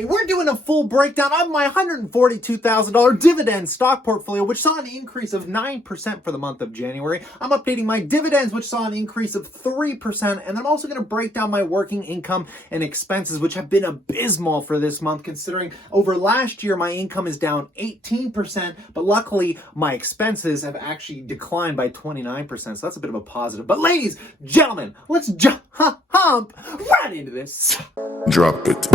Today, we're doing a full breakdown of my $142,000 dividend stock portfolio, which saw an increase of 9% for the month of January. I'm updating my dividends, which saw an increase of 3%, and I'm also going to break down my working income and expenses, which have been abysmal for this month, considering over last year my income is down 18%, but luckily my expenses have actually declined by 29%, so that's a bit of a positive. But ladies, gentlemen, let's jump right into this. Drop it.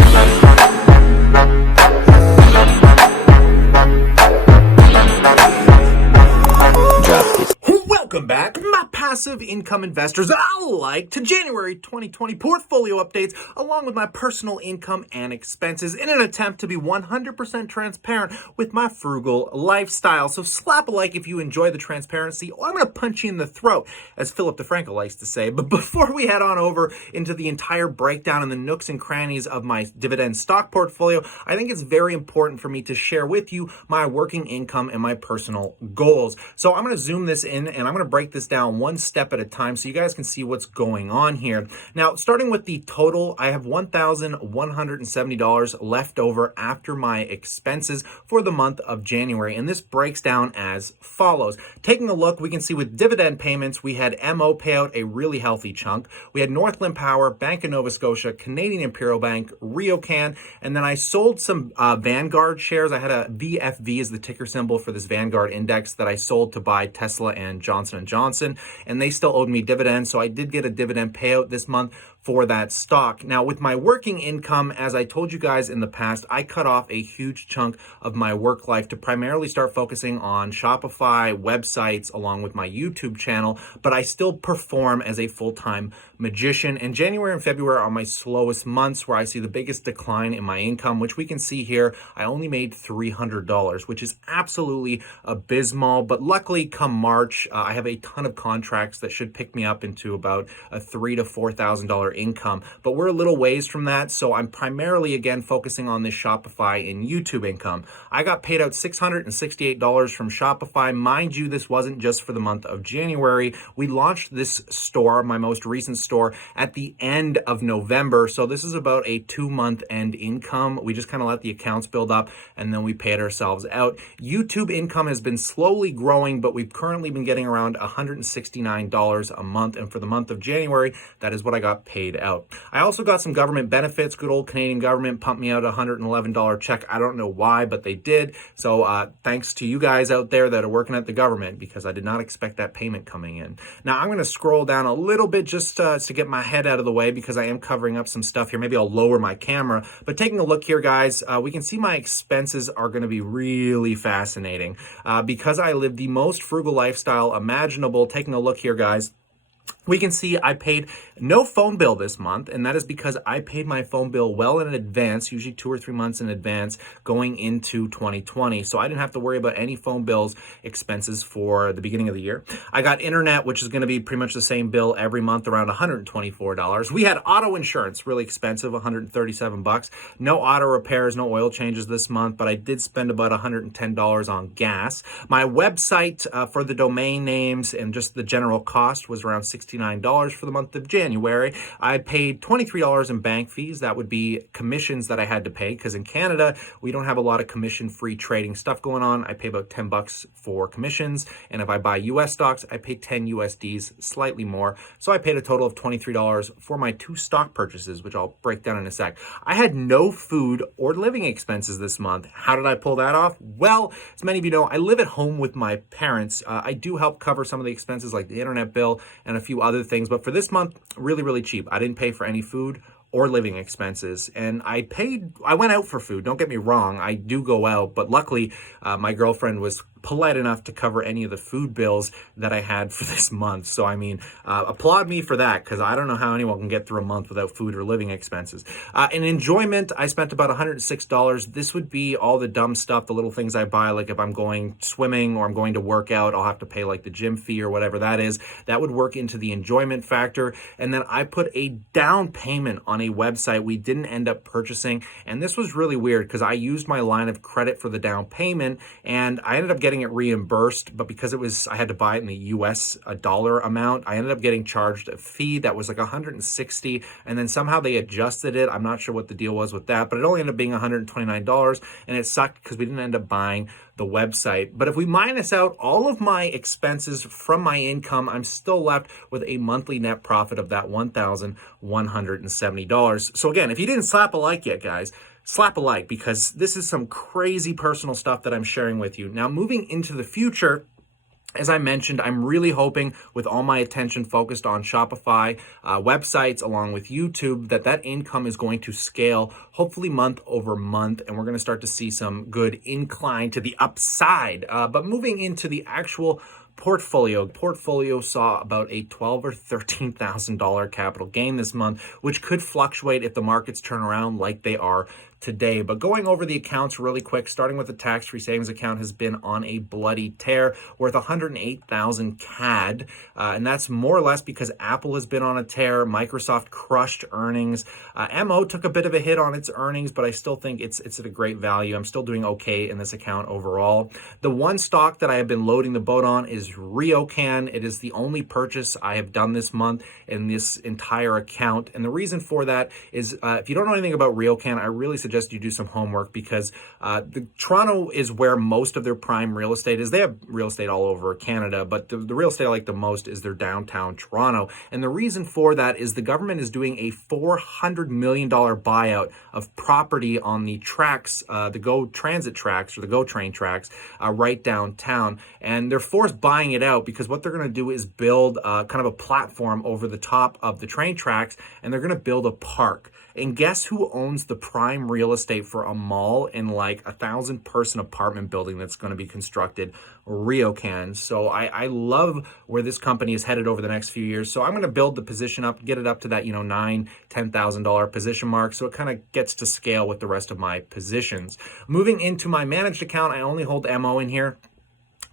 Welcome back, my passive income investors alike, to January 2020 portfolio updates, along with my personal income and expenses in an attempt to be 100% transparent with my frugal lifestyle. So slap a like if you enjoy the transparency, or I'm going to punch you in the throat, as Philip DeFranco likes to say. But before we head on over into the entire breakdown and the nooks and crannies of my dividend stock portfolio, I think it's very important for me to share with you my working income and my personal goals. So I'm going to zoom this in and I'm going to break this down one step at a time so you guys can see what's going on here. Now, starting with the total, I have $1,170 left over after my expenses for the month of January, and this breaks down as follows. Taking a look, we can see with dividend payments, we had MO pay out a really healthy chunk. We had Northland Power, Bank of Nova Scotia, Canadian Imperial Bank, RioCan, and then I sold some Vanguard shares. I had a VFV as the ticker symbol for this Vanguard index that I sold to buy Tesla and Johnson & Johnson, and they still owed me dividends, so I did get a dividend payout this month for that stock. Now, with my working income, as I told you guys in the past, I cut off a huge chunk of my work life to primarily start focusing on Shopify, websites, along with my YouTube channel, but I still perform as a full-time magician, and January and February are my slowest months where I see the biggest decline in my income, which we can see here. I only made $300, which is absolutely abysmal, but luckily come March, I have a ton of contracts that should pick me up into about a $3,000 to $4,000 income, but we're a little ways from that, so I'm primarily again focusing on this Shopify and YouTube income. I got paid out $668 from Shopify. Mind you, this wasn't just for the month of January. We launched this store, my most recent store, at the end of November, so this is about a 2-month end income. We just kind of let the accounts build up and then we paid ourselves out. YouTube income has been slowly growing, but we've currently been getting around $169 a month, and for the month of January, that is what I got paid out. I also got some government benefits. Good old Canadian government pumped me out a $111 check. I don't know why, but they did. So thanks to you guys out there that are working at the government, because I did not expect that payment coming in. Now I'm going to scroll down a little bit just to get my head out of the way, because I am covering up some stuff here. Maybe I'll lower my camera, but taking a look here, guys, we can see my expenses are going to be really fascinating because I live the most frugal lifestyle imaginable. Taking a look here, guys, we can see I paid no phone bill this month, and that is because I paid my phone bill well in advance, usually 2 or 3 months in advance, going into 2020. So I didn't have to worry about any phone bills expenses for the beginning of the year. I got internet, which is going to be pretty much the same bill every month, around $124. We had auto insurance, really expensive, $137. No auto repairs, no oil changes this month, but I did spend about $110 on gas. My website for the domain names and just the general cost was around $69 for the month of January. I paid $23 in bank fees. That would be commissions that I had to pay, because in Canada, we don't have a lot of commission-free trading stuff going on. I pay about $10 for commissions, and if I buy US stocks, I pay 10 USDs, slightly more. So I paid a total of $23 for my 2 stock purchases, which I'll break down in a sec. I had no food or living expenses this month. How did I pull that off? Well, as many of you know, I live at home with my parents. I do help cover some of the expenses like the internet bill and a few other things, but for this month, really cheap. I didn't pay for any food or living expenses, and I went out for food. Don't get me wrong, I do go out, but luckily my girlfriend was polite enough to cover any of the food bills that I had for this month. So I mean, applaud me for that, because I don't know how anyone can get through a month without food or living expenses. In enjoyment, I spent about $106. This would be all the dumb stuff, the little things I buy, like if I'm going swimming or I'm going to work out, I'll have to pay like the gym fee or whatever that is. That would work into the enjoyment factor. And then I put a down payment on a website we didn't end up purchasing, and this was really weird because I used my line of credit for the down payment, and I ended up getting getting it reimbursed, but because I had to buy it in the US dollar amount, I ended up getting charged a fee that was like 160, and then somehow they adjusted it. I'm not sure what the deal was with that, but it only ended up being $129, and it sucked because we didn't end up buying the website. But if we minus out all of my expenses from my income, I'm still left with a monthly net profit of that $1,170. So again, if you didn't slap a like yet, guys, slap a like, because this is some crazy personal stuff that I'm sharing with you. Now, moving into the future, as I mentioned, I'm really hoping, with all my attention focused on Shopify websites along with YouTube, that income is going to scale, hopefully month over month, and we're going to start to see some good incline to the upside. But moving into the actual portfolio saw about a $12,000 or $13,000 capital gain this month, which could fluctuate if the markets turn around like they are today. But going over the accounts really quick, starting with the tax-free savings account, has been on a bloody tear, worth 108,000 CAD, and that's more or less because Apple has been on a tear. Microsoft crushed earnings. MO took a bit of a hit on its earnings, but I still think it's at a great value. I'm still doing okay in this account overall. The one stock that I have been loading the boat on is Ryokan. It is the only purchase I have done this month in this entire account, and the reason for that is if you don't know anything about Ryokan, I really suggest you do some homework, because the Toronto is where most of their prime real estate is. They have real estate all over Canada, but the real estate I like the most is their downtown Toronto. And the reason for that is the government is doing a $400 million buyout of property on the tracks, the GO Transit tracks or the GO train tracks right downtown. And they're forced buying it out because what they're going to do is build kind of a platform over the top of the train tracks, and they're going to build a park. And guess who owns the prime real estate for a mall and like 1,000-person apartment building that's going to be constructed? Ryokan. So I love where this company is headed over the next few years. So I'm going to build the position up, get it up to that, $9,000-$10,000 position mark, so it kind of gets to scale with the rest of my positions. Moving into my managed account, I only hold MO in here.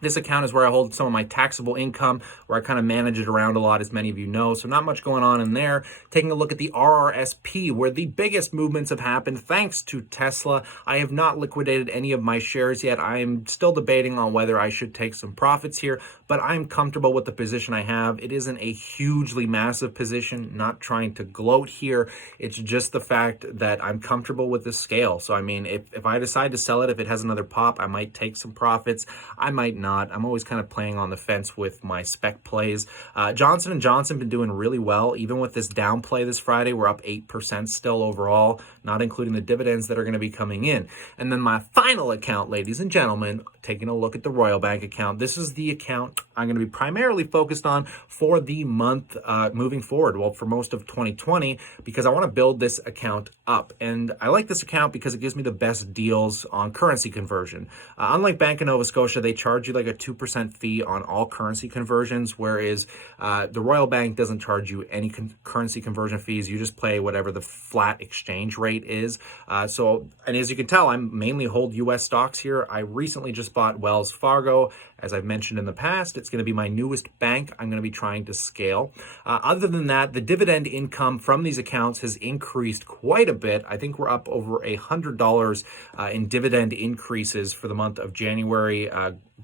This account is where I hold some of my taxable income, where I kind of manage it around a lot, as many of you know. So not much going on in there. Taking a look at the RRSP, where the biggest movements have happened thanks to Tesla. I have not liquidated any of my shares yet. I am still debating on whether I should take some profits here, but I'm comfortable with the position I have. It isn't a hugely massive position, not trying to gloat here. It's just the fact that I'm comfortable with the scale. So, I mean, if I decide to sell it, if it has another pop, I might take some profits. I might not. I'm always kind of playing on the fence with my spec plays. Johnson & Johnson been doing really well. Even with this down play this Friday, we're up 8% still overall, not including the dividends that are going to be coming in. And then my final account, ladies and gentlemen, taking a look at the Royal Bank account. This is the account I'm going to be primarily focused on for the month moving forward. Well, for most of 2020, because I want to build this account up. And I like this account because it gives me the best deals on currency conversion. Unlike Bank of Nova Scotia, they charge you like a 2% fee on all currency conversions, whereas the Royal Bank doesn't charge you any currency conversion fees. You just pay whatever the flat exchange rate is. And as you can tell, I mainly hold U.S. stocks here. I recently just bought Wells Fargo. As I've mentioned in the past, it's going to be my newest bank I'm going to be trying to scale. Other than that, the dividend income from these accounts has increased quite a bit. I think we're up over $100 in dividend increases for the month of January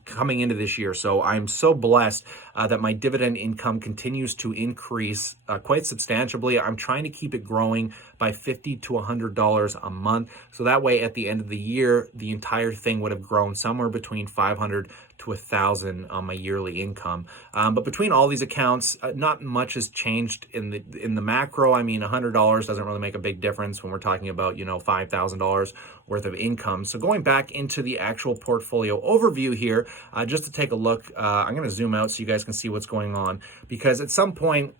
coming into this year. So I'm so blessed that my dividend income continues to increase quite substantially. I'm trying to keep it growing by $50 to $100 a month. So that way, at the end of the year, the entire thing would have grown somewhere between $500 to $1,000 on my yearly income. But between all these accounts, not much has changed in the macro. I mean, $100 doesn't really make a big difference when we're talking about, $5,000 worth of income. So going back into the actual portfolio overview here, just to take a look, I'm going to zoom out so you guys can see what's going on, because at some point,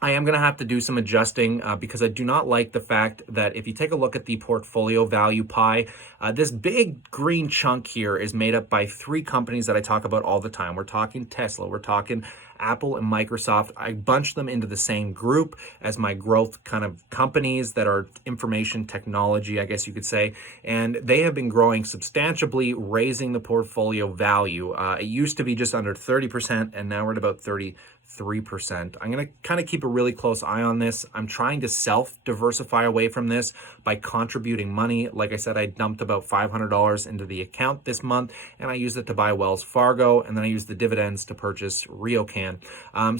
I am going to have to do some adjusting because I do not like the fact that if you take a look at the portfolio value pie, this big green chunk here is made up by three companies that I talk about all the time. We're talking Tesla, we're talking Apple and Microsoft. I bunch them into the same group as my growth kind of companies that are information technology, I guess you could say. And they have been growing substantially, raising the portfolio value. It used to be just under 30%, and now we're at about 33%. 3%. I'm going to kind of keep a really close eye on this. I'm trying to self-diversify away from this by contributing money. Like I said, I dumped about $500 into the account this month, and I used it to buy Wells Fargo, and then I used the dividends to purchase RioCan.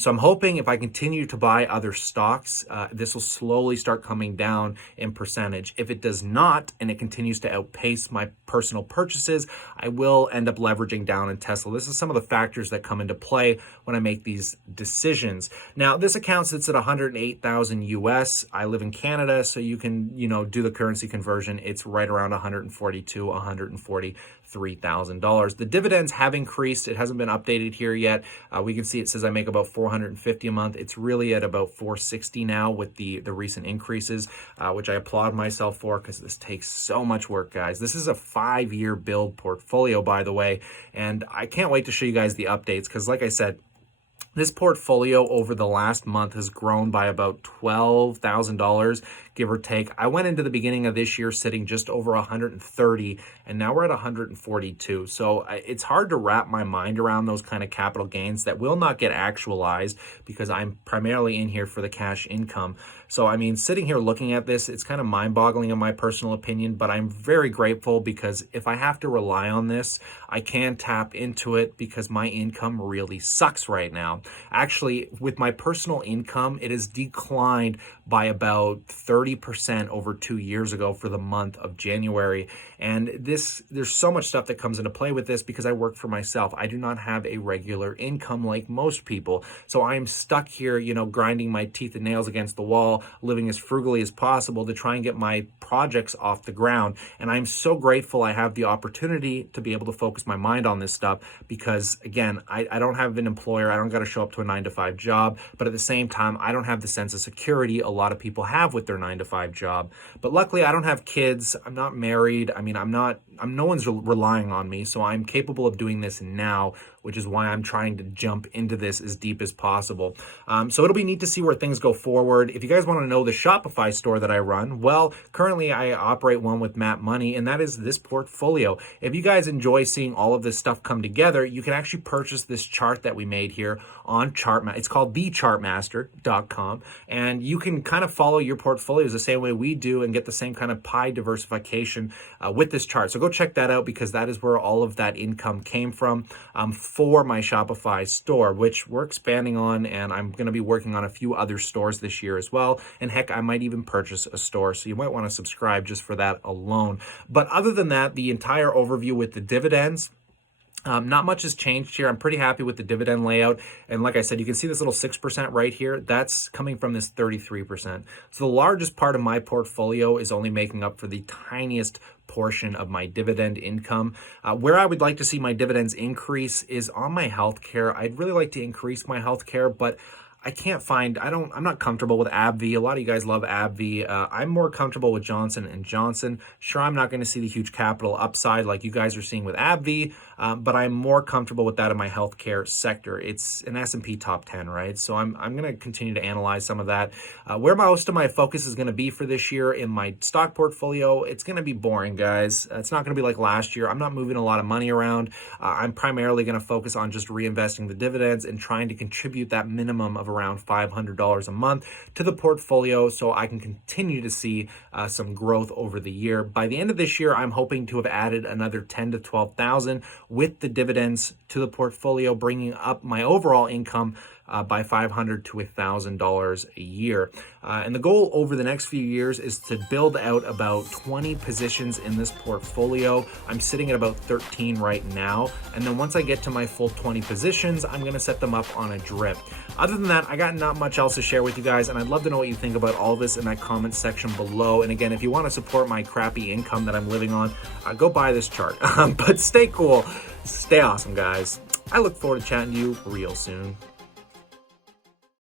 So I'm hoping if I continue to buy other stocks, this will slowly start coming down in percentage. If it does not, and it continues to outpace my personal purchases, I will end up leveraging down in Tesla. This is some of the factors that come into play when I make these decisions. Now, this account sits at 108,000 US. I live in Canada, so you can, do the currency conversion. It's right around 142, $143,000. The dividends have increased. It hasn't been updated here yet. We can see it says I make about $450 a month. It's really at about $460 now with the recent increases, which I applaud myself for because this takes so much work, guys. This is a 5-year build portfolio, by the way, and I can't wait to show you guys the updates because, like I said, this portfolio over the last month has grown by about $12,000, give or take. I went into the beginning of this year sitting just over 130, and now we're at 142. So it's hard to wrap my mind around those kind of capital gains that will not get actualized because I'm primarily in here for the cash income. So, I mean, sitting here looking at this, it's kind of mind-boggling in my personal opinion, but I'm very grateful because if I have to rely on this, I can tap into it because my income really sucks right now. Actually, with my personal income, it has declined by about 30% over 2 years ago for the month of January. And there's so much stuff that comes into play with this because I work for myself. I do not have a regular income like most people. So I am stuck here, grinding my teeth and nails against the wall, living as frugally as possible to try and get my projects off the ground. And I'm so grateful I have the opportunity to be able to focus my mind on this stuff because, again, I don't have an employer. I don't got to show up to a 9-to-5 job. But at the same time, I don't have the sense of security a lot of people have with their 9-to-5 job. But luckily, I don't have kids. I'm not married. I mean, no one's relying on me. So I'm capable of doing this now, which is why I'm trying to jump into this as deep as possible. So it'll be neat to see where things go forward. If you guys want to know the Shopify store that I run, well, currently I operate one with Map Money, and that is this portfolio. If you guys enjoy seeing all of this stuff come together, you can actually purchase this chart that we made here on Chartmaster. It's called thechartmaster.com, and you can kind of follow your portfolios the same way we do and get the same kind of pie diversification with this chart. So go check that out because that is where all of that income came from for my Shopify store, which we're expanding on, and I'm going to be working on a few other stores this year as well. And heck, I might even purchase a store, so you might want to subscribe just for that alone. But other than that, the entire overview with the dividends, not much has changed here. I'm pretty happy with the dividend layout. And like I said, you can see this little 6% right here. That's coming from this 33%. So the largest part of my portfolio is only making up for the tiniest portion of my dividend income. Where I would like to see my dividends increase is on my healthcare. I'd really like to increase my healthcare, but I can't find, I'm not comfortable with AbbVie. A lot of you guys love AbbVie. I'm more comfortable with Johnson & Johnson. Sure, I'm not going to see the huge capital upside like you guys are seeing with AbbVie, but I'm more comfortable with that in my healthcare sector. It's an S&P top 10, right? So I'm going to continue to analyze some of that. Where most of my focus is going to be for this year in my stock portfolio, it's going to be boring, guys. It's not going to be like last year. I'm not moving a lot of money around. I'm primarily going to focus on just reinvesting the dividends and trying to contribute that minimum of around $500 a month to the portfolio so I can continue to see some growth over the year. By the end of this year, I'm hoping to have added another 10 to 12,000 with the dividends to the portfolio, bringing up my overall income by $500 to $1,000 a year. And the goal over the next few years is to build out about 20 positions in this portfolio. I'm sitting at about 13 right now. And then once I get to my full 20 positions, I'm going to set them up on a drip. Other than that, I got not much else to share with you guys, and I'd love to know what you think about all this in that comment section below. And again, if you want to support my crappy income that I'm living on, go buy this chart. But stay cool, stay awesome, guys. I look forward to chatting to you real soon.